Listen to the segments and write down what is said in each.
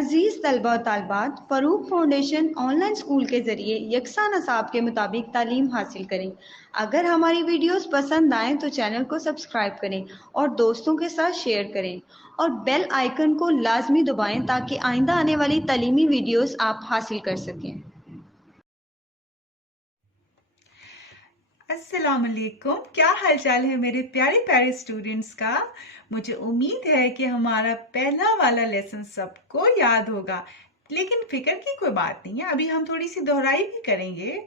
अजीज़ तलबा और तालबात, Farooq foundation online school के ज़रिए यकसा नसाब के मुताबिक तालीम हासिल करें। अगर हमारी वीडियोस पसंद आएँ तो चैनल को सब्सक्राइब करें और दोस्तों के साथ शेयर करें और बेल आइकन को लाजमी दबाएं ताकि आइंदा आने वाली तालीमी वीडियोस आप हासिल कर सकें। अस्सलाम वालेकुम। क्या हालचाल है मेरे प्यारे प्यारे स्टूडेंट्स का। मुझे उम्मीद है कि हमारा पहला वाला लेसन सबको याद होगा, लेकिन फिक्र की कोई बात नहीं है, अभी हम थोड़ी सी दोहराई भी करेंगे।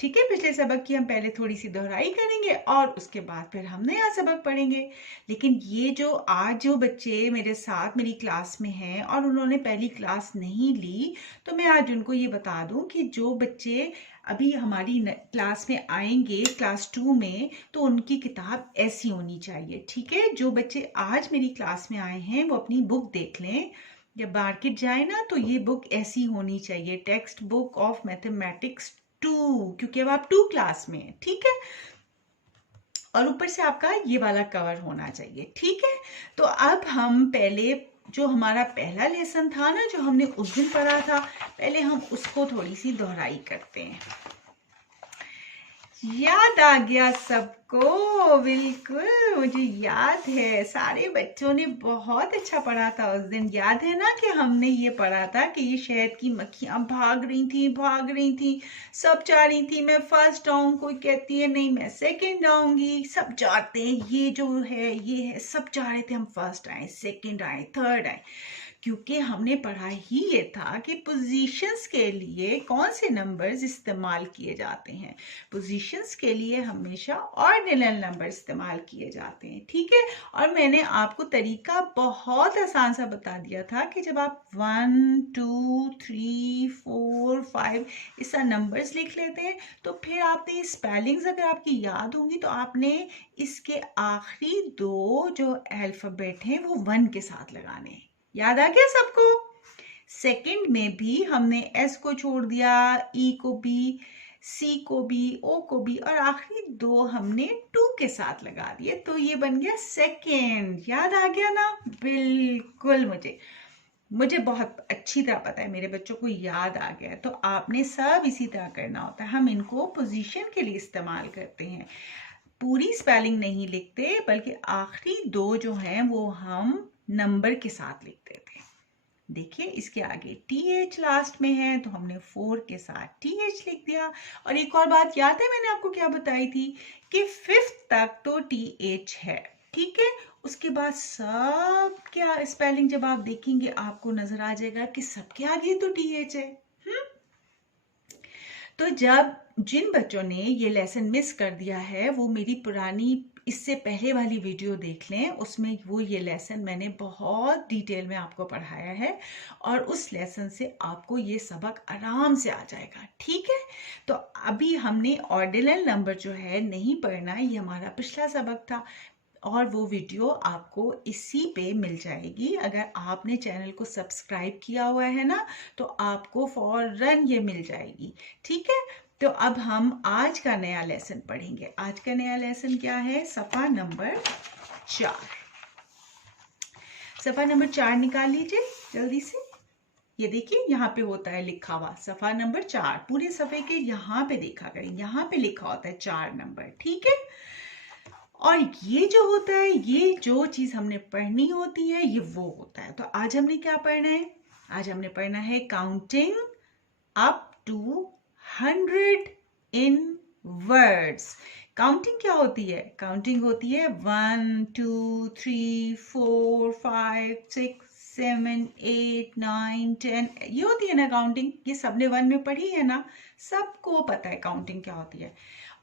ठीक है, पिछले सबक की हम पहले थोड़ी सी दोहराई करेंगे और उसके बाद फिर हम नया सबक पढ़ेंगे। लेकिन ये जो आज जो बच्चे मेरे साथ मेरी क्लास में हैं और उन्होंने पहली क्लास नहीं ली, तो मैं आज उनको ये बता दूं कि जो बच्चे अभी हमारी क्लास में आएंगे क्लास 2 में, तो उनकी किताब ऐसी होनी चाहिए। ठीक है, जो बच्चे आज मेरी क्लास में आए हैं वो अपनी बुक देख लें। जब मार्केट जाए ना तो ये बुक ऐसी होनी चाहिए, टेक्स्ट बुक ऑफ मैथमेटिक्स 2, क्योंकि अब आप 2 क्लास में हैं। ठीक है, और ऊपर से आपका ये वाला कवर होना चाहिए। ठीक है, तो अब हम पहले जो हमारा पहला लेसन था ना, जो हमने उस दिन पढ़ा था, पहले हम उसको थोड़ी सी दोहराई करते हैं। याद आ गया सबको? बिल्कुल, मुझे याद है, सारे बच्चों ने बहुत अच्छा पढ़ा था उस दिन। याद है ना कि हमने ये पढ़ा था कि ये शहद की मक्खियां भाग रही थी, सब चाह रही थी मैं फर्स्ट आऊं, कोई कहती है नहीं मैं सेकंड आऊंगी, सब चाहते हैं ये जो है ये है, सब चाह रहे थे हम फर्स्ट आए, सेकंड आए, थर्ड आए, क्योंकि हमने पढ़ा ही ये था कि पोजीशंस के लिए कौन से नंबर्स इस्तेमाल किए जाते हैं। पोजीशंस के लिए हमेशा ऑर्डिनल नंबर इस्तेमाल किए जाते हैं। ठीक है, और मैंने आपको तरीका बहुत आसान सा बता दिया था कि जब आप 1 2 3 4 5 ऐसा नंबर्स लिख लेते हैं, तो फिर आपने स्पेलिंग्स अगर आपकी याद होंगी तो आपने इसके आखिरी 2 जो अल्फाबेट हैं वो 1 के साथ लगाने हैं। याद आ गया सबको? सेकंड में भी हमने एस को छोड़ दिया, ई को भी, सी को भी, ओ को भी, और आखिरी 2 हमने 2 के साथ लगा दिए, तो ये बन गया सेकंड। याद आ गया ना? बिल्कुल, मुझे बहुत अच्छी तरह पता है, मेरे बच्चों को याद आ गया। तो आपने सब इसी तरह करना होता है। हम इनको पोजीशन के लिए इस्तेमाल करते हैं, पूरी स्पेलिंग नहीं लिखते, बल्कि आखिरी 2 जो हैं वो हम नंबर के साथ लिखते थे। देखिए, इसके आगे TH लास्ट में है तो हमने 4 के साथ TH लिख दिया। और एक और बात याद है मैंने आपको क्या बताई थी कि 5th तक तो TH है। ठीक है, उसके बाद सब क्या स्पेलिंग जब आप देखेंगे आपको नजर आ जाएगा कि सबके आगे तो TH है। तो जब जिन बच्चों ने ये लेसन मिस कर दिया है वो मेरी पुरानी इससे पहले वाली वीडियो देख लें, उसमें वो ये लेसन मैंने बहुत डिटेल में आपको पढ़ाया है और उस लेसन से आपको ये सबक आराम से आ जाएगा। ठीक है, तो अभी हमने ऑर्डिनल नंबर जो है नहीं पढ़ना, ये हमारा पिछला सबक था और वो वीडियो आपको इसी पे मिल जाएगी। अगर आपने चैनल को सब्सक्राइब किया हुआ है ना तो आपको फौरन ये मिल जाएगी। ठीक है, तो अब हम आज का नया लेसन पढ़ेंगे। आज का नया लेसन क्या है? सफ़ा नंबर 4। सफ़ा नंबर 4 निकाल लीजिए जल्दी से। ये देखिए यहाँ पे होता है लिखा हुआ सफ़ा नंबर 4, पूरे सफ़े के यहाँ पे देखा करें, यहाँ पे लिखा होता है 4 नंबर। ठीक है, और ये जो होता है, ये जो चीज हमने पढ़नी होती है ये वो होता है। तो आज हमने क्या पढ़ना है? आज हमने पढ़ना है counting up to 100 in words. Counting क्या होती है? काउंटिंग होती है 1 2 3 4 5 6 7 8 9 10, ये होती है ना काउंटिंग। ये सबने 1 में पढ़ी है ना, सबको पता है काउंटिंग क्या होती है।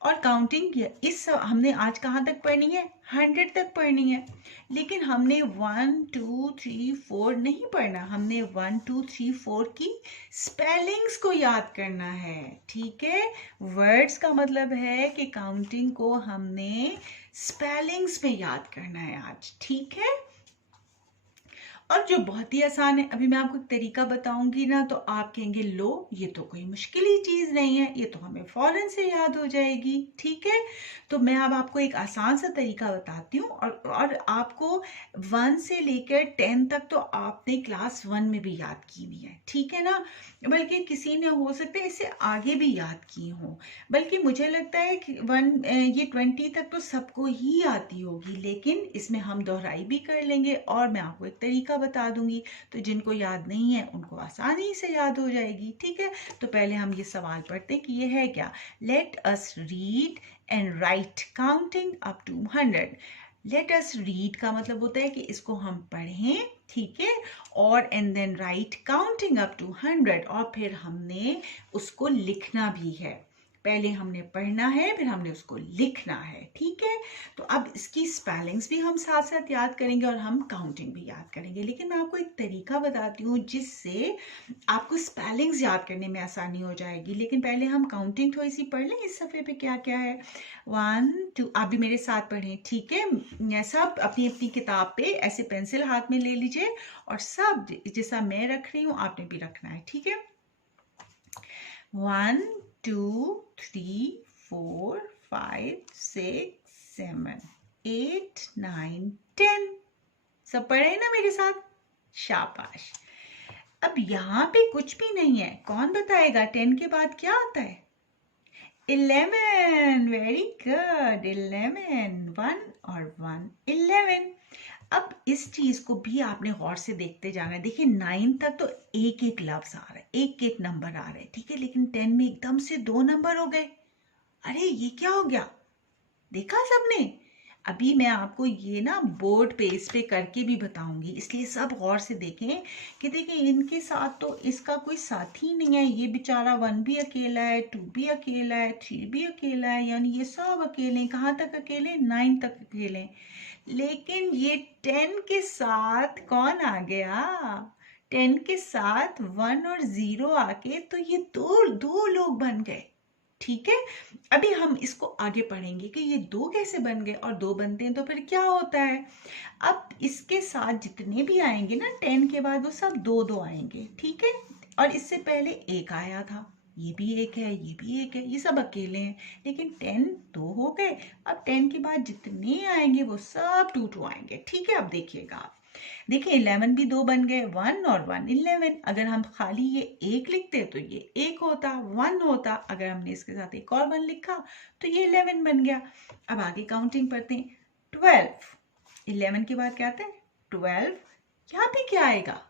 और काउंटिंग इस हमने आज कहाँ तक पढ़नी है? 100 तक पढ़नी है। लेकिन हमने 1 2 3 4 नहीं पढ़ना, हमने 1 2 3 4 की स्पेलिंग्स को याद करना है। ठीक है, वर्ड्स का मतलब है कि काउंटिंग को हमने स्पेलिंग्स में याद करना है आज। ठीक है, और जो बहुत ही आसान है, अभी मैं आपको एक तरीका बताऊंगी ना तो आप कहेंगे लो ये तो कोई मुश्किल ही चीज नहीं है, ये तो हमें फौरन से याद हो जाएगी। ठीक है, तो मैं अब आपको एक आसान सा तरीका बताती हूँ, और आपको 1 से लेकर 10 तक तो आपने क्लास 1 में भी याद की हुई है, ठीक है ना, बल्कि किसी ने हो सकता है इससे आगे भी याद की हो, बल्कि मुझे लगता है कि ये 20 तक तो सबको ही आती होगी, लेकिन इसमें हम दोहराई भी कर लेंगे और मैं आपको एक तरीका बता दूंगी, तो जिनको याद नहीं है उनको आसानी से याद हो जाएगी। ठीक है, तो पहले हम ये सवाल पढ़ते कि ये है क्या। Let us read and write counting up to 100। Let us read का मतलब होता है कि इसको हम पढ़ें, ठीक है, और and then write counting up to 100, और फिर हमने उसको लिखना भी है। पहले हमने पढ़ना है, फिर हमने उसको लिखना है। ठीक है, तो अब इसकी स्पेलिंग्स भी हम साथ साथ याद करेंगे और हम काउंटिंग भी याद करेंगे, लेकिन मैं आपको एक तरीका बताती हूँ जिससे आपको स्पेलिंग्स याद करने में आसानी हो जाएगी। लेकिन पहले हम काउंटिंग थोड़ी सी पढ़ लें। इस सफ़े पे क्या क्या है, 1 2, आप भी मेरे साथ पढ़ें, ठीक है, सब अपनी अपनी किताब पे ऐसे पेंसिल हाथ में ले लीजिए, और सब जैसा मैं रख रही हूँ आपने भी रखना है। ठीक है, 1 2 3 4 5 6 7 8 9 10। सब पढ़े ना मेरे साथ, शाबाश। अब यहाँ पे कुछ भी नहीं है, कौन बताएगा 10 के बाद क्या आता है? 11। वेरी गुड, 11, 1 और 1 11। अब इस चीज को भी आपने गौर से देखते जाना है। देखिए 9 तक तो एक एक लफ्ज आ रहा है, एक एक नंबर आ रहा है, ठीक है, लेकिन 10 में एकदम से 2 नंबर हो गए। अरे ये क्या हो गया, देखा सबने? अभी मैं आपको ये ना बोर्ड पे इस पे करके भी बताऊंगी, इसलिए सब गौर से देखें कि देखिए इनके साथ तो इसका कोई साथी नहीं है। ये बेचारा 1 भी अकेला है, 2 भी अकेला है, 3 भी अकेला है, यानी ये सब अकेले हैं। कहाँ तक अकेले? 9 तक अकेले। लेकिन ये 10 के साथ कौन आ गया? 10 के साथ 1 और 0 आके तो ये दो दो लोग बन गए। ठीक है, अभी हम इसको आगे पढ़ेंगे कि ये 2 कैसे बन गए, और 2 बनते हैं तो फिर क्या होता है। अब इसके साथ जितने भी आएंगे ना 10 के बाद, वो सब 2 2 आएंगे, ठीक है, और इससे पहले 1 आया था, ये भी 1 है, ये भी 1 है, ये सब अकेले हैं, लेकिन 10 2 हो गए। अब 10 के बाद जितने आएंगे वो सब 2 2 आएंगे। ठीक है, अब देखिएगा आप, देखिए 11 भी 2 बन गए, 1 और 1 11। अगर हम खाली ये 1 लिखते तो ये 1 होता, 1 होता। अगर हमने इसके साथ एक और 1 लिखा तो ये 11 बन गया। अब आगे काउंटिंग पढ़ते हैं, 12। 11 के बाद क्या आता है? 12। यहाँ पे क्या आएगा?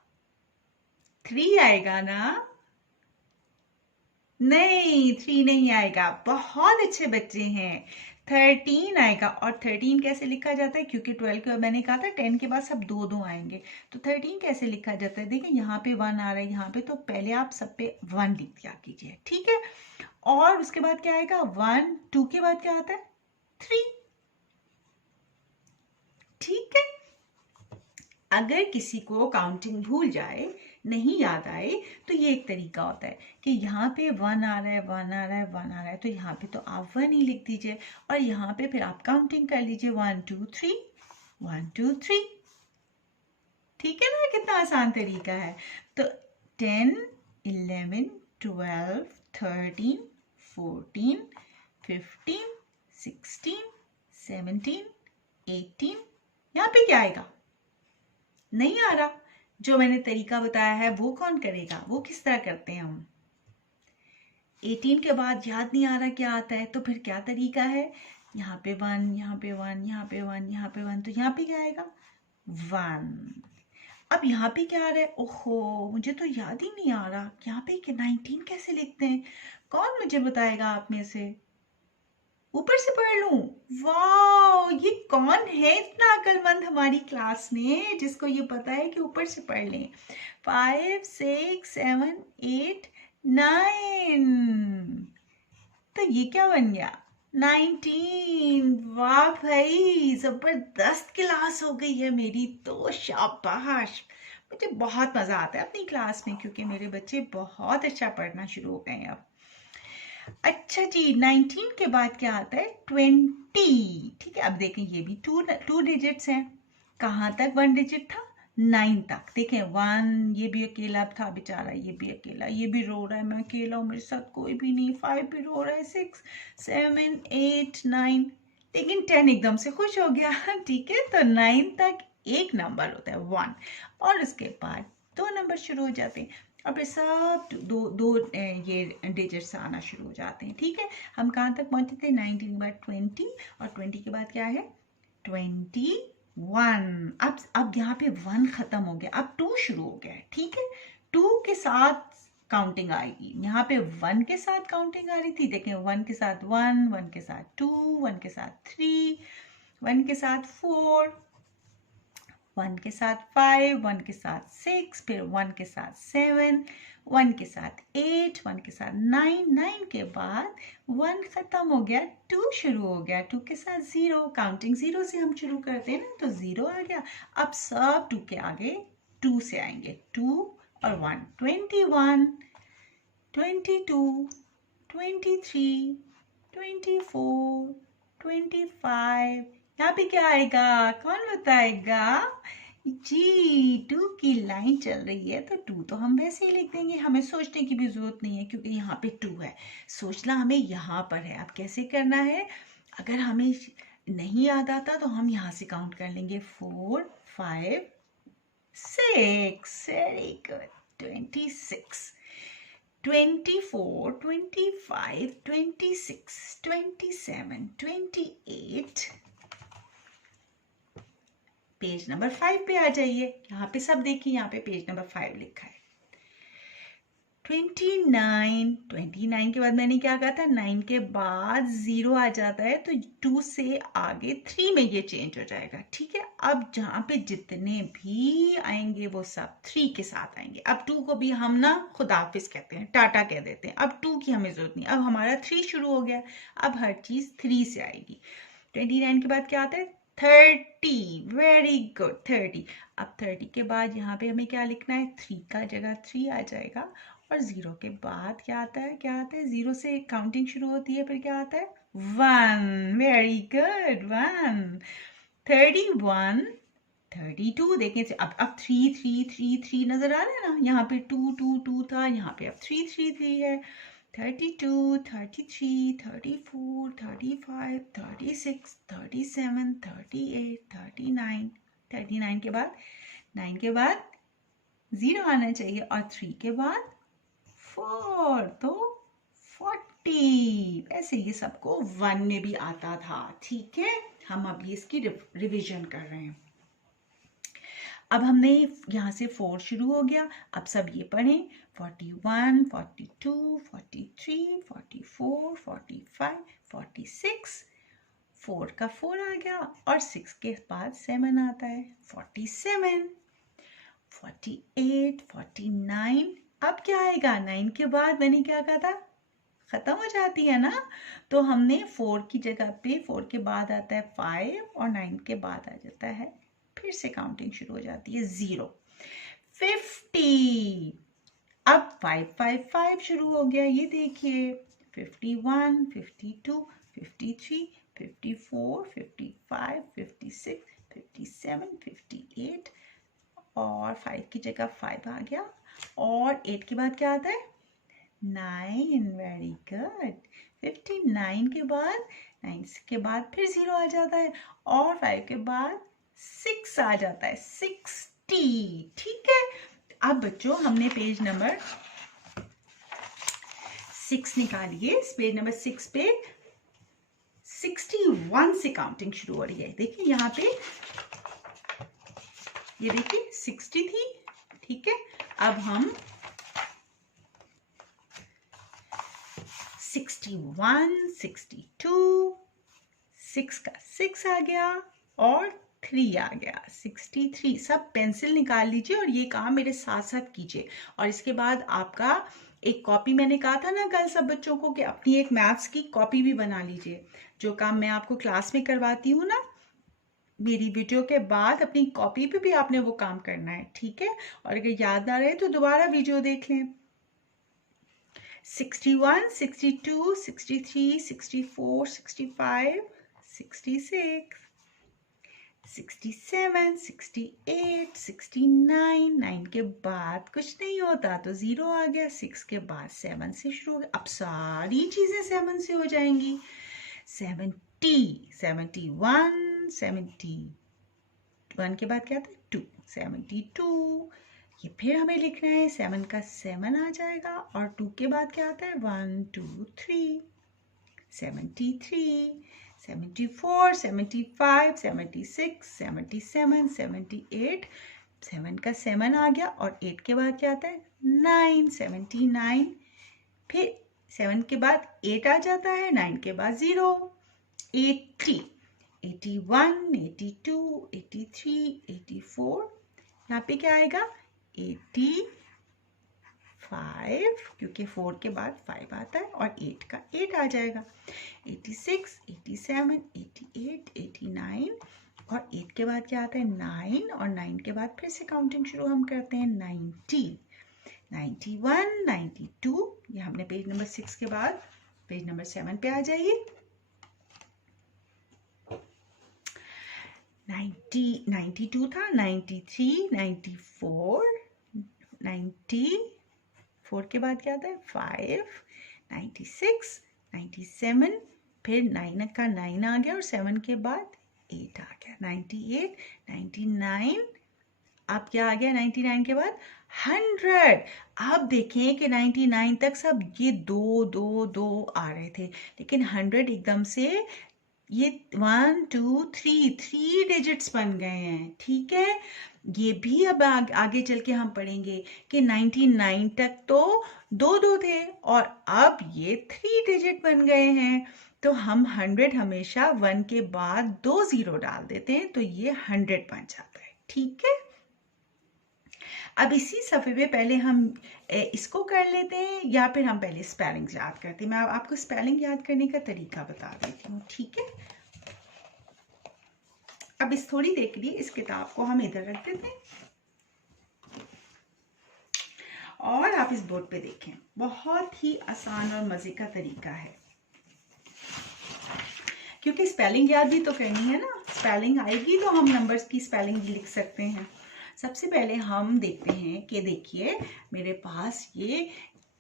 3 आएगा ना? नहीं, 3 नहीं आएगा। बहुत अच्छे बच्चे हैं, 13 आएगा। और 13 कैसे लिखा जाता है? क्योंकि 12 के मैंने कहा था 10 के बाद सब 2 2 आएंगे, तो 13 कैसे लिखा जाता है? देखिए यहाँ पे 1 आ रहा है, यहाँ पे, तो पहले आप सब पे 1 लिख दिया कीजिए, ठीक है। और उसके बाद क्या आएगा? 1 2 के बाद क्या आता है? 3। ठीक है, अगर किसी को काउंटिंग भूल जाए, नहीं याद आए, तो ये एक तरीका होता है कि यहाँ पे 1 आ रहा है, 1 आ रहा है, 1 आ रहा है, तो यहाँ पे तो आप 1 ही लिख दीजिए, और यहाँ पे फिर आप काउंटिंग कर लीजिए, 1 2 3 1 2 3। ठीक है ना, कितना आसान तरीका है। तो 10 11 12 13 14 15 16 17 18। यहाँ पे क्या आएगा? नहीं आ रहा। जो मैंने तरीका बताया है वो कौन करेगा? वो किस तरह करते हैं हम? 18 के बाद याद नहीं आ रहा क्या आता है, तो फिर क्या तरीका है? यहाँ पे 1, यहाँ पे 1, यहाँ पे 1, यहाँ पे 1, तो यहाँ पे क्या आएगा? 1। अब यहाँ पे क्या आ रहा है? ओहो, मुझे तो याद ही नहीं आ रहा, यहाँ पे 19 कैसे लिखते हैं? कौन मुझे बताएगा आप में से? ऊपर से पढ़ लूं? वाह, ये कौन है इतना अक्लमंद हमारी क्लास में जिसको ये पता है कि ऊपर से पढ़ लें? 5 6 7 8 9। तो ये क्या बन गया? 19। वाह भाई, जबरदस्त क्लास हो गई है मेरी तो, शाबाश। मुझे बहुत मजा आता है अपनी क्लास में, क्योंकि मेरे बच्चे बहुत अच्छा पढ़ना शुरू हो गए हैं अब। अच्छा जी, 19 के बाद क्या आता है? 20। ठीक है, अब देखें ये भी टू डिजिट्स हैं। कहाँ तक 1 डिजिट था? 9 तक। देखें 1, ये भी अकेला था बेचारा, ये भी अकेला, ये भी रो रहा है, मैं अकेला हूँ, मेरे साथ कोई भी नहीं। 5 भी रो रहा है, 6, 7, 8, 9, लेकिन 10 एकदम से खुश हो गया। ठीक है, तो 9 तक एक नंबर होता है 1, और उसके बाद 2 नंबर शुरू हो जाते हैं, और फिर सब दो दो ये डिजिट्स आना शुरू हो जाते हैं। ठीक है, हम कहाँ तक पहुंचे थे? 19 के बाद 20, और 20 के बाद क्या है? 21। अब यहाँ पे 1 खत्म हो गया, अब 2 शुरू हो गया है। ठीक है, 2 के साथ काउंटिंग आएगी। यहाँ पे 1 के साथ काउंटिंग आ रही थी, देखें 1 के साथ 1, 1 के साथ 2, 1 के साथ 3, 1 के साथ 4, 1 के साथ 5, 1 के साथ 6, फिर 1 के साथ 7, 1 के साथ 8, 1 के साथ 9, 9 के बाद 1 खत्म हो गया, 2 शुरू हो गया, 2 के साथ 0, काउंटिंग 0 से हम शुरू करते हैं ना, तो 0 आ गया। अब सब 2 के आगे 2 से आएंगे, 2 और 1, 21, 22, 23, 24, 25। यहाँ पे क्या आएगा? कौन बताएगा? जी, 2 की लाइन चल रही है, तो 2 तो हम वैसे ही लिख देंगे, हमें सोचने की भी जरूरत नहीं है, क्योंकि यहाँ पे 2 है। सोचना हमें यहाँ पर है। अब कैसे करना है? अगर हमें नहीं याद आता तो हम यहाँ से काउंट कर लेंगे, 4, 5, 6। Very good, 26, 24, 25, 26, 27, 28। पेज नंबर 5 पे आ जाइए। यहाँ पे सब देखिए, यहाँ पे पेज नंबर 5 लिखा है। 29, 29 के बाद मैंने क्या कहा था? 9 के बाद 0 आ जाता है, तो 2 से आगे 3 में ये चेंज हो जाएगा। ठीक है, अब जहाँ पे जितने भी आएंगे वो सब 3 के साथ आएंगे। अब 2 को भी हम ना खुदाफिज कहते हैं, टाटा कह देते हैं। अब 2 की हमें जरूरत नहीं, अब हमारा 3 शुरू हो गया। अब हर चीज 3 से आएगी। 29 के बाद क्या आता है? 30। Very good, 30। अब 30 के बाद यहाँ पे हमें क्या लिखना है? 3 का जगह 3 आ जाएगा, और 0 के बाद क्या आता है? क्या आता है? 0 से काउंटिंग शुरू होती है, फिर क्या आता है? 1। Very good, 1। 31, 32। देखें अब 3, 3, 3, 3 नजर आ रहा है ना? यहाँ पे 2, 2, 2 था, यहाँ पे अब 3, 3, 3 है। 32, 33, 34, 35, 36, 37, 38, 39। 39 के बाद 9 के बाद 0 आना चाहिए, और 3 के बाद 4, तो 40। ऐसे ये सबको 1 में भी आता था। ठीक है, हम अभी इसकी रिवीजन कर रहे हैं। अब हमने यहाँ से 4 शुरू हो गया, अब सब ये पढ़ें। 41, 42, 43, 44, 45, 46। 4 का 4 आ गया, और 6 के बाद 7 आता है, 47, 48, 49। अब क्या आएगा? 9 के बाद मैंने क्या कहा था? खत्म हो जाती है ना, तो हमने 4 की जगह पे 4 के बाद आता है 5, और 9 के बाद आ जाता है, फिर से काउंटिंग शुरू हो जाती है 0। 50। अब 5, 5, 5 शुरू हो गया, ये देखिए। 51, 52, 53, 54, 55, 56, 57, 58, और 5 की जगह 5 आ गया, और 8 के बाद क्या आता है? 9। Very good. 59 के बाद 9 के बाद फिर 0 आ जाता है, और 5 के बाद 6 आ जाता है, 60। ठीक है, अब बच्चों हमने पेज नंबर 6 निकालिए। पेज नंबर 6 पे 61 से काउंटिंग शुरू हो रही है। देखिए यहाँ पे, ये देखिए 60 थी। ठीक है, अब हम 61, 62, 6 का 6 आ गया, और 3 आ गया, 63। सब पेंसिल निकाल लीजिए, और ये काम मेरे साथ साथ कीजिए। और इसके बाद आपका एक कॉपी, मैंने कहा था ना कल सब बच्चों को कि अपनी एक मैथ्स की कॉपी भी बना लीजिए। जो काम मैं आपको क्लास में करवाती हूँ ना, मेरी वीडियो के बाद अपनी कॉपी पे भी आपने वो काम करना है। ठीक है, और अगर याद ना रहे तो दोबारा वीडियो देख लें। 61, 62, 63, 64, 65, 66, 67, 68, 69, 9 के बाद कुछ नहीं होता तो 0 आ गया, 6 के बाद 7 से शुरू हो गया। अब सारी चीजें 7 से हो जाएंगी। 70, 71, 71 के बाद क्या था 2, 72, ये फिर हमें लिखना है 7 का 7 आ जाएगा और 2 के बाद क्या आता है 1, 2, 3, 73, 74, 75, 76, 77, 78, 7 का 7 आ गया और 8 के बाद क्या आता है 9, 79, फिर 7 के बाद 8 आ जाता है, 9 के बाद 0, 80, 81, 82, 83, 84, यहाँ पे क्या आएगा 85, क्योंकि 4 के बाद 5 आता है और 8 का 8 आ जाएगा। 86, 87, 88, 89 और 8 के बाद क्या आता है 9 और 9 के बाद फिर से काउंटिंग शुरू हम करते हैं 90, 91, 92, ये हमने पेज नंबर 6 के बाद पेज नंबर 7 पे आ जाइए। 92 था, 93, 94, 94 के बाद क्या आता है 5, 96, 97, फिर 9 का 9 आ गया और 7 के बाद 8 आ गया, 98, 99, अब क्या आ गया 99 के बाद 100। अब देखें कि 99 तक सब ये 2 2 2 आ रहे थे, लेकिन 100 एकदम से ये 1 2 3 डिजिट्स बन गए हैं। ठीक है, ये भी अब आगे चल के हम पढ़ेंगे कि 99 तक तो 2 2 थे और अब ये 3 डिजिट बन गए हैं। तो हम 100 हमेशा 1 के बाद 2 0 डाल देते हैं तो ये 100 बन जाता है। ठीक है, अब इसी सफ़े पे पहले हम इसको कर लेते हैं या फिर हम पहले स्पेलिंग याद करते हैं। मैं आपको स्पेलिंग याद करने का तरीका बता देती हूँ। ठीक है, अब इस थोड़ी देर के लिए इस किताब को हम इधर रख देते हैं और आप इस बोर्ड पे देखें, बहुत ही आसान और मजे का तरीका है, क्योंकि स्पेलिंग याद भी तो करनी है ना। स्पेलिंग आएगी तो हम नंबर्स की स्पेलिंग भी लिख सकते हैं। सबसे पहले हम देखते हैं कि देखिए मेरे पास ये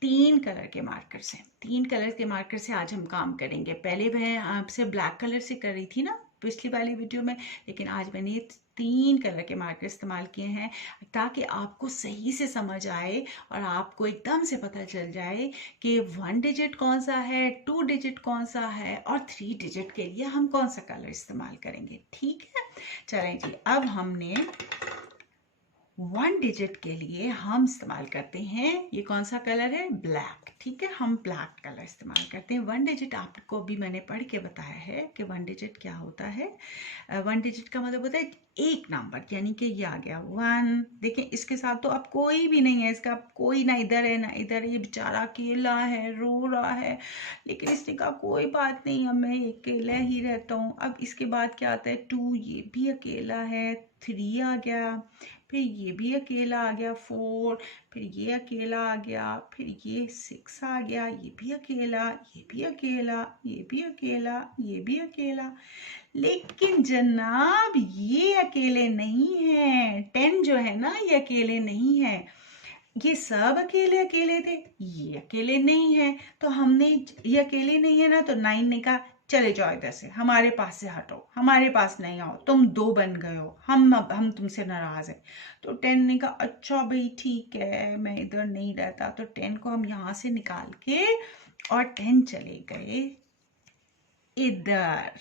3 कलर के मार्कर्स हैं। 3 कलर के मार्कर से आज हम काम करेंगे। पहले मैं आपसे ब्लैक कलर से कर रही थी ना पिछली वाली वीडियो में, लेकिन आज मैंने 3 कलर के मार्कर इस्तेमाल किए हैं ताकि आपको सही से समझ आए और आपको एकदम से पता चल जाए कि 1 डिजिट कौन सा है, 2 डिजिट कौन सा है और 3 डिजिट के लिए हम कौन सा कलर इस्तेमाल करेंगे। ठीक है, चलें जी, अब हमने 1 डिजिट के लिए हम इस्तेमाल करते हैं, ये कौन सा कलर है, ब्लैक। ठीक है, हम ब्लैक कलर इस्तेमाल करते हैं। 1 डिजिट आपको भी मैंने पढ़ के बताया है कि 1 डिजिट क्या होता है। 1 डिजिट का मतलब होता है एक नंबर, यानी कि ये आ गया 1। देखें इसके साथ तो अब कोई भी नहीं है, इसका कोई ना इधर है ना इधर है, ये बेचारा अकेला है, रो रहा है, लेकिन इसने कहा कोई बात नहीं, अब मैं अकेला ही रहता हूँ। अब इसके बाद क्या आता है 2, ये भी अकेला है, 3 आ गया, फिर ये भी अकेला आ गया 4, फिर ये अकेला आ गया, फिर ये 6 आ गया, ये भी अकेला, ये भी अकेला, ये भी अकेला, ये भी अकेला। लेकिन जनाब ये अकेले नहीं है, 10 जो है ना ये अकेले नहीं है, ये सब अकेले अकेले थे, ये अकेले नहीं है। तो हमने ये अकेले नहीं है ना, तो 9 ने कहा चले जाओ इधर से, हमारे पास से हटो, हमारे पास नहीं आओ, तुम 2 बन गए हो, हम तुमसे नाराज हैं। तो 10 ने कहा अच्छा भाई ठीक है, मैं इधर नहीं रहता। तो 10 को हम यहाँ से निकाल के और 10 चले गए इधर,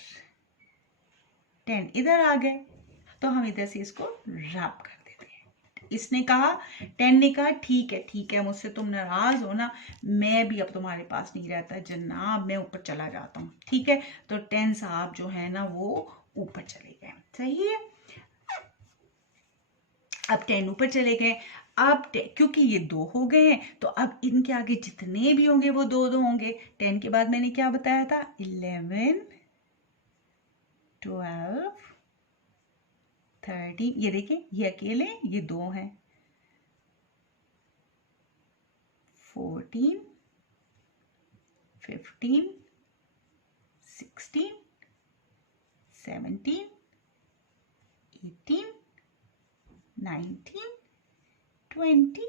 10 इधर आ गए, तो हम इधर से इसको रब कर देते हैं। इसने कहा 10 ने कहा ठीक है मुझसे तुम नाराज हो ना, मैं भी अब तुम्हारे पास नहीं रहता जनाब, मैं ऊपर चला जाता हूँ। ठीक है, तो 10 साहब जो है ना वो ऊपर चले गए। सही है, अब 10 ऊपर चले गए। अब क्योंकि ये 2 हो गए हैं तो अब इनके आगे जितने भी होंगे वो 2 2 होंगे। 10 के बाद मैंने क्या बताया था, 11, 12, 13, ये देखिए ये अकेले, ये 2 हैं, 14, 15, 16, 17, 18, 19, 20।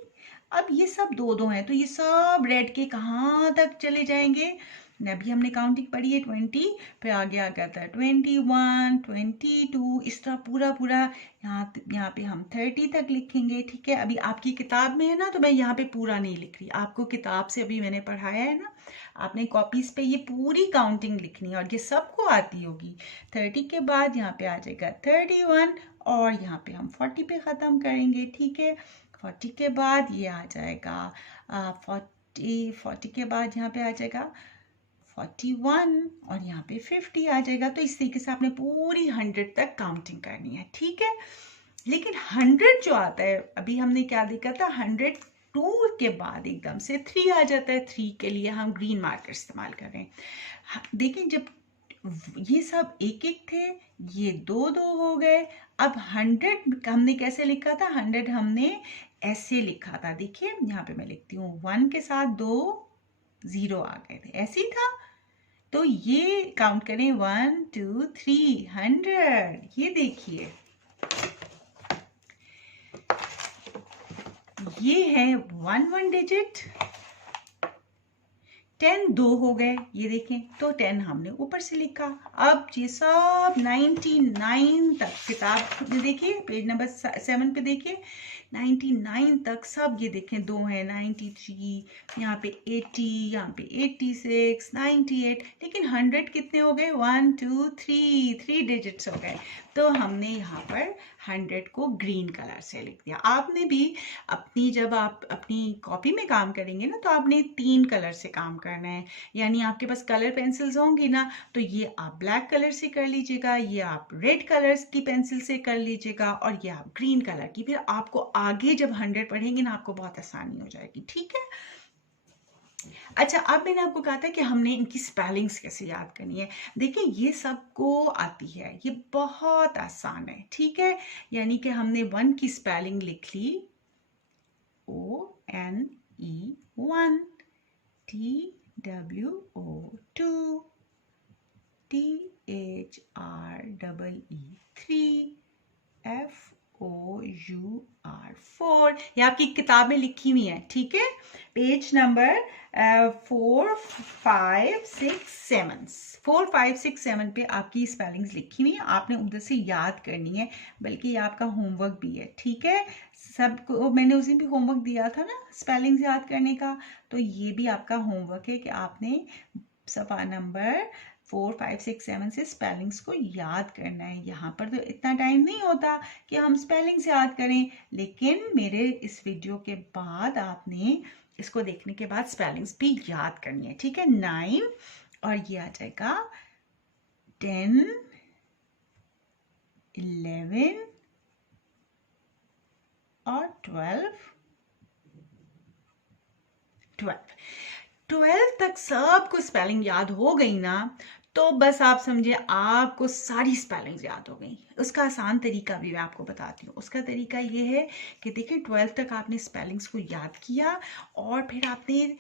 अब ये सब दो दो हैं तो ये सब रेड के कहाँ तक चले जाएंगे? अभी हमने काउंटिंग पढ़ी है 20, फिर आगे आ गया था 21, 22, इस तरह पूरा पूरा यहाँ पे हम 30 तक लिखेंगे। ठीक है, अभी आपकी किताब में है ना, तो मैं यहाँ पे पूरा नहीं लिख रही, आपको किताब से अभी मैंने पढ़ाया है ना, आपने कॉपीज पे ये पूरी काउंटिंग लिखनी है और ये सबको आती होगी। 30 के बाद यहाँ पे आ जाएगा 31 और यहाँ पे हम 40 पे ख़त्म करेंगे। ठीक है, 40 के बाद ये आ जाएगा 40 के बाद यहाँ पे आ जाएगा 41 और यहाँ पे 50 आ जाएगा। तो इस तरीके से आपने पूरी 100 तक काउंटिंग करनी है। ठीक है, लेकिन 100 जो आता है, अभी हमने क्या देखा था, 102 के बाद एकदम से 3 आ जाता है। 3 के लिए हम ग्रीन मार्कर इस्तेमाल कर रहे हैं। देखिए, जब ये सब एक एक थे, ये दो दो हो गए। अब 100 हमने कैसे लिखा था? 100 हमने ऐसे लिखा था। देखिए यहाँ पे मैं लिखती हूँ, 1 के साथ 2 0 आ गए थे, ऐसे ही था। तो ये काउंट करें, 1 2 3 100। ये देखिए, ये है 1 डिजिट। 10 2 हो गए, ये देखें, तो 10 हमने ऊपर से लिखा। अब ये सब 99 तक, किताब देखिए पेज नंबर 7 पे देखिए, 99 तक सब ये देखें, 2 है, 93, यहाँ पे 80, यहाँ पे 86, 98, लेकिन 100 कितने हो गए? 1 2 3 डिजिट्स हो गए। तो हमने यहाँ पर 100 को ग्रीन कलर से लिख दिया। आपने भी अपनी, जब आप अपनी कॉपी में काम करेंगे ना, तो आपने 3 कलर से काम करना है। यानी आपके पास कलर पेंसिल्स होंगी ना, तो ये आप ब्लैक कलर से कर लीजिएगा, ये आप रेड कलर्स की पेंसिल से कर लीजिएगा और ये आप ग्रीन कलर की। फिर आपको आगे जब 100 पढ़ेंगे ना, आपको बहुत आसानी हो जाएगी। ठीक है, अच्छा, अब मैंने आपको कहा था कि हमने इनकी स्पेलिंग्स कैसे याद करनी है। देखिए, ये सबको आती है, ये बहुत आसान है। ठीक है, यानी कि हमने 1 की स्पेलिंग लिख ली, ONE 1, TWO 2, THREE 3, FOUR 4। ये आपकी किताब में लिखी हुई है। ठीक है, पेज नंबर 4 5 6 7 पे आपकी स्पेलिंग्स लिखी हुई है, आपने उधर से याद करनी है, बल्कि ये आपका होमवर्क भी है। ठीक है, सबको मैंने उस दिन भी होमवर्क दिया था ना स्पेलिंग्स याद करने का, तो ये भी आपका होमवर्क है कि आपने सफ़ा नंबर 4 5 6 7 से स्पेलिंग्स को याद करना है। यहाँ पर तो इतना टाइम नहीं होता कि हम स्पेलिंग्स याद करें, लेकिन मेरे इस वीडियो के बाद आपने इसको देखने के बाद स्पेलिंग्स भी याद करनी है। ठीक है, 9 और ये आ जाएगा 10, 11 और 12 तक सबको स्पेलिंग याद हो गई ना, तो बस आप समझिए आपको सारी स्पेलिंग्स याद हो गई। उसका आसान तरीका भी मैं आपको बताती हूँ। उसका तरीका ये है कि देखिए, 12 तक आपने स्पेलिंग्स को याद किया और फिर आपने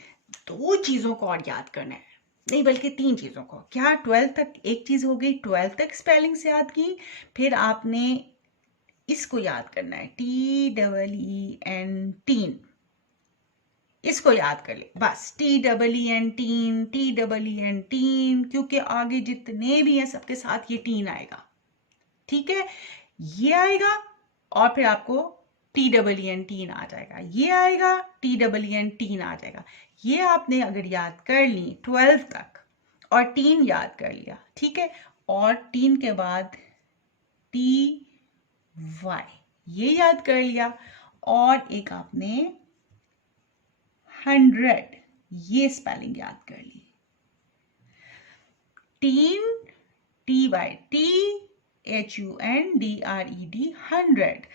2 चीज़ों को और याद करना है, नहीं बल्कि 3 चीज़ों को। क्या? 12 तक एक चीज़ हो गई, 12 तक स्पेलिंग्स याद की, फिर आपने इसको याद करना है, TEEN टीन, इसको याद कर ले बस, TEEN टीन, क्योंकि आगे जितने भी हैं सबके साथ ये टीन आएगा। ठीक है, ये आएगा और फिर आपको TEEN टीन आ जाएगा, ये आएगा, TEEN टीन आ जाएगा। ये आपने अगर याद कर ली 12 तक और टीन याद कर लिया, ठीक है, और टीन के बाद TY ये याद कर लिया, और एक आपने 100 ये स्पेलिंग याद कर ली, टीन TYTHUNDRED 100।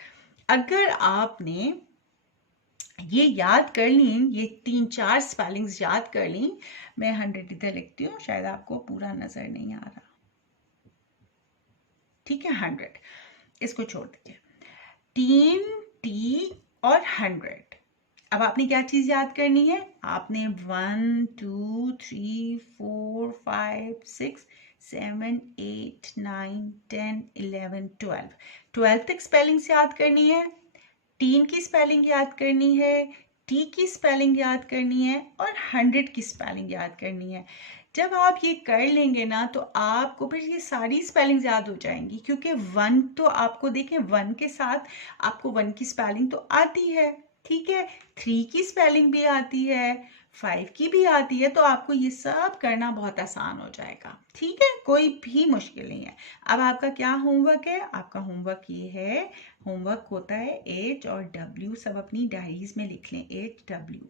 अगर आपने ये याद कर ली, ये 3-4 स्पेलिंग्स याद कर ली, मैं 100 इधर लिखती हूँ, शायद आपको पूरा नजर नहीं आ रहा। ठीक है, 100 इसको छोड़ दीजिए, टीन, टी और 100। अब आपने क्या चीज याद करनी है? आपने 1 2 3 4 5 6 7, 8, 9, 10, 11, 12। 12 तक स्पेलिंग्स याद करनी है, टीन की स्पेलिंग याद करनी है, टी की स्पेलिंग याद करनी है और 100 की स्पेलिंग याद करनी है। जब आप ये कर लेंगे ना तो आपको फिर ये सारी स्पेलिंग्स याद हो जाएंगी, क्योंकि 1 तो आपको देखें 1 के साथ आपको 1 की स्पेलिंग तो आती है, ठीक है, 3 की स्पेलिंग भी आती है, 5 की भी आती है, तो आपको ये सब करना बहुत आसान हो जाएगा, ठीक है, कोई भी मुश्किल नहीं है। अब आपका क्या होमवर्क है? आपका होमवर्क ये है, होमवर्क होता है H और W, सब अपनी डायरीज में लिख लें, HW।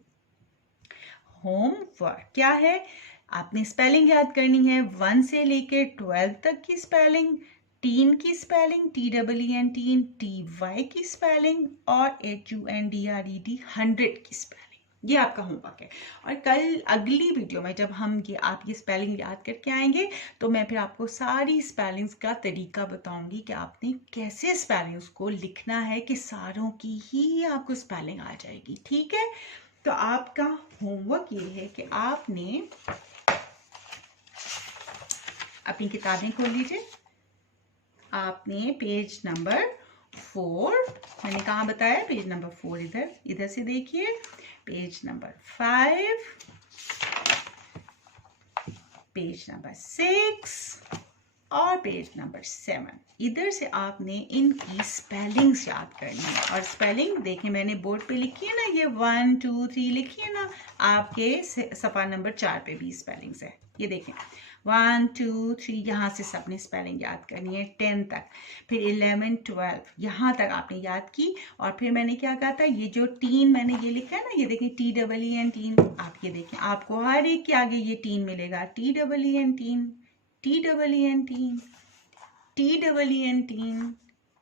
होमवर्क क्या है? आपने स्पेलिंग याद करनी है 1 से लेके 12 तक की स्पेलिंग, टीन की स्पेलिंग TEEN टीन, TY की स्पेलिंग और HUNDRED 100 की स्पेलिंग। ये आपका होमवर्क है। और कल अगली वीडियो में जब हम आप ये स्पेलिंग याद करके आएंगे तो मैं फिर आपको सारी स्पेलिंग्स का तरीका बताऊंगी कि आपने कैसे स्पेलिंग्स को लिखना है कि सारों की ही आपको स्पेलिंग आ जाएगी, ठीक है। तो आपका होमवर्क ये है कि आपने अपनी किताबें खोल लीजिए, आपने पेज नंबर 4, मैंने कहाँ बताया, पेज नंबर 4 इधर से देखिए, पेज नंबर 5, पेज नंबर 6 और पेज नंबर 7, इधर से आपने इनकी स्पेलिंग्स याद करनी है। और स्पेलिंग देखें मैंने बोर्ड पे लिखी है ना, ये 1, 2, 3 लिखी है ना, आपके सफ़ा नंबर 4 पे भी स्पेलिंग्स है, ये देखें 1, 2, 3, यहाँ से सबने स्पेलिंग याद करनी है 10 तक, फिर 11, 12 यहाँ तक आपने याद की। और फिर मैंने क्या कहा था, ये जो टीन मैंने ये लिखा है ना, ये देखें TEEN टीन, आप ये देखें आपको हर एक के आगे ये टीन मिलेगा, TEEN tin, TEEN tin, TEEN tin,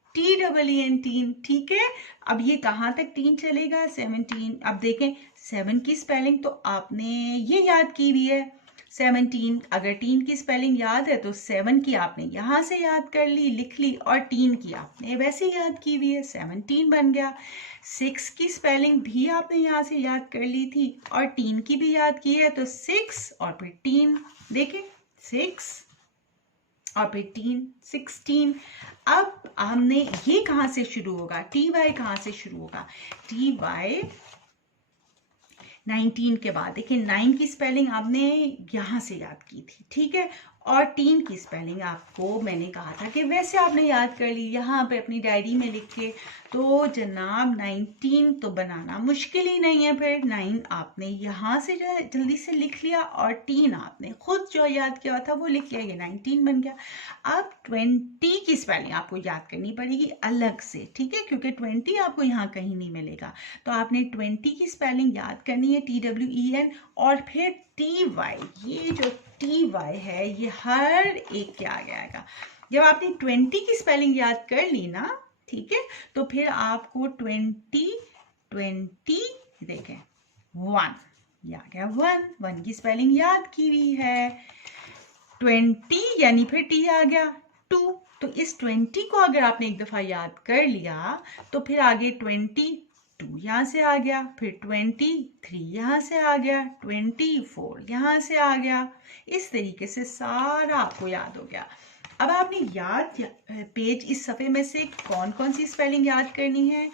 TEEN tin, ठीक है। अब ये कहाँ तक टीन चलेगा, 17। अब देखें 7 की स्पेलिंग तो आपने ये याद की हुई है, 17। अगर टीन की स्पेलिंग याद है तो 7 की आपने यहाँ से याद कर ली, लिख ली, और टीन की आपने वैसे याद की हुई है, 17 बन गया। 6 की स्पेलिंग भी आपने यहाँ से याद कर ली थी और टीन की भी याद की है, तो 6 और फिर टीन, देखें 6 और फिर 16। अब हमने ये कहाँ से शुरू होगा, TY कहाँ से शुरू होगा, TY 19 के बाद, देखिए 9 की स्पेलिंग आपने यहाँ से याद की थी, ठीक है। और 3 की स्पेलिंग आपको मैंने कहा था कि वैसे आपने याद कर ली, यहाँ पे अपनी डायरी में लिख के, तो जनाब 19 तो बनाना मुश्किल ही नहीं है। फिर 9 आपने यहाँ से जो है जल्दी से लिख लिया और 3 आपने खुद जो याद किया था वो लिख लिया, ये 19 बन गया। अब 20 की स्पेलिंग आपको याद करनी पड़ेगी अलग से, ठीक है, क्योंकि 20 आपको यहाँ कहीं नहीं मिलेगा, तो आपने 20 की स्पेलिंग याद करनी है, TWEN, और फिर TY, ये जो TY है ये हर एक के आगे आएगा। जब आपने 20 की स्पेलिंग याद कर ली ना, ठीक है, तो फिर आपको 20 देखें 1, ये आ गया 1 की स्पेलिंग याद की हुई है, 20 यानी फिर T आ गया 2, तो इस 20 को अगर आपने एक दफ़ा याद कर लिया तो फिर आगे 22 यहाँ से आ गया, फिर 23 यहाँ से आ गया, 24 यहाँ से आ गया, इस तरीके से सारा आपको याद हो गया। अब आपने याद पेज इस सफ़े में से कौन कौन सी स्पेलिंग याद करनी है,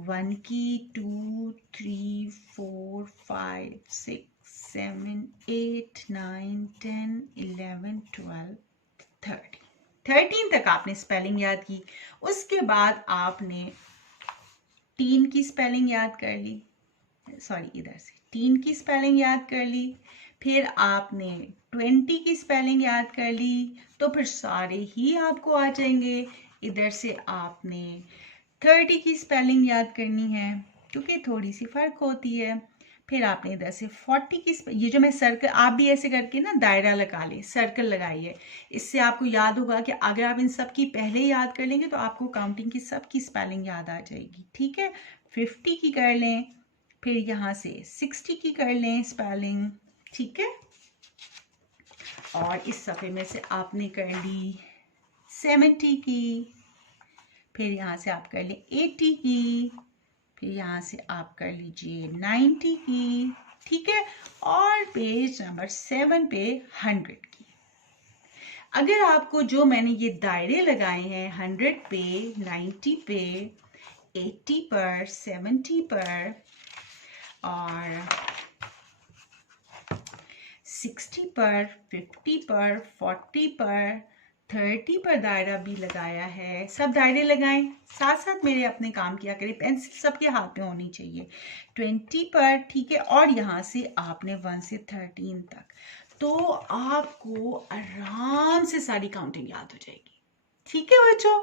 1 की, 2, 3, 4, 5, 6, 7, 8, 9, 10, 11, 12, 13 तक आपने स्पेलिंग याद की। उसके बाद आपने 3 की स्पेलिंग याद कर ली, सॉरी इधर से 3 की स्पेलिंग याद कर ली, फिर आपने 20 की स्पेलिंग याद कर ली, तो फिर सारे ही आपको आ जाएंगे। इधर से आपने 30 की स्पेलिंग याद करनी है क्योंकि थोड़ी सी फ़र्क होती है। फिर आपने इधर से 40 की, ये जो मैं सर्कल, आप भी ऐसे करके ना दायरा लगा लें, सर्कल लगाइए, इससे आपको याद होगा कि अगर आप इन सब की पहले याद कर लेंगे तो आपको काउंटिंग की सब की स्पेलिंग याद आ जाएगी, ठीक है। 50 की कर लें, फिर यहाँ से 60 की कर लें स्पेलिंग, ठीक है। और इस सफ़े में से आपने कर ली 70 की, फिर यहाँ से आप कर लें 80 की, फिर यहाँ से आप कर लीजिए 90 की, ठीक है। और पेज नंबर 7 पे 100 की। अगर आपको जो मैंने ये दायरे लगाए हैं 100 पे, 90 पे, 80 पर, 70 पर और 60 पर, 50 पर, 40 पर, 30 पर दायरा भी लगाया है। सब दायरे लगाएं, साथ साथ मेरे अपने काम किया करें। पेंसिल सबके हाथ में होनी चाहिए। 20 पर, ठीक है, और यहाँ से आपने 1 से 13 तक, तो आपको आराम से सारी काउंटिंग याद हो जाएगी। ठीक है बच्चों,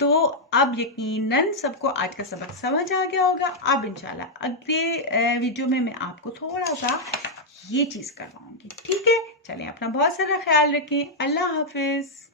तो अब यकीनन सबको आज का सबक समझ आ गया होगा। अब इंशाल्लाह अगले वीडियो में मैं आपको थोड़ा सा ये चीज़ करवाऊंगी। ठीक है, चलें, अपना बहुत सारा ख्याल रखें। अल्लाह हाफिज।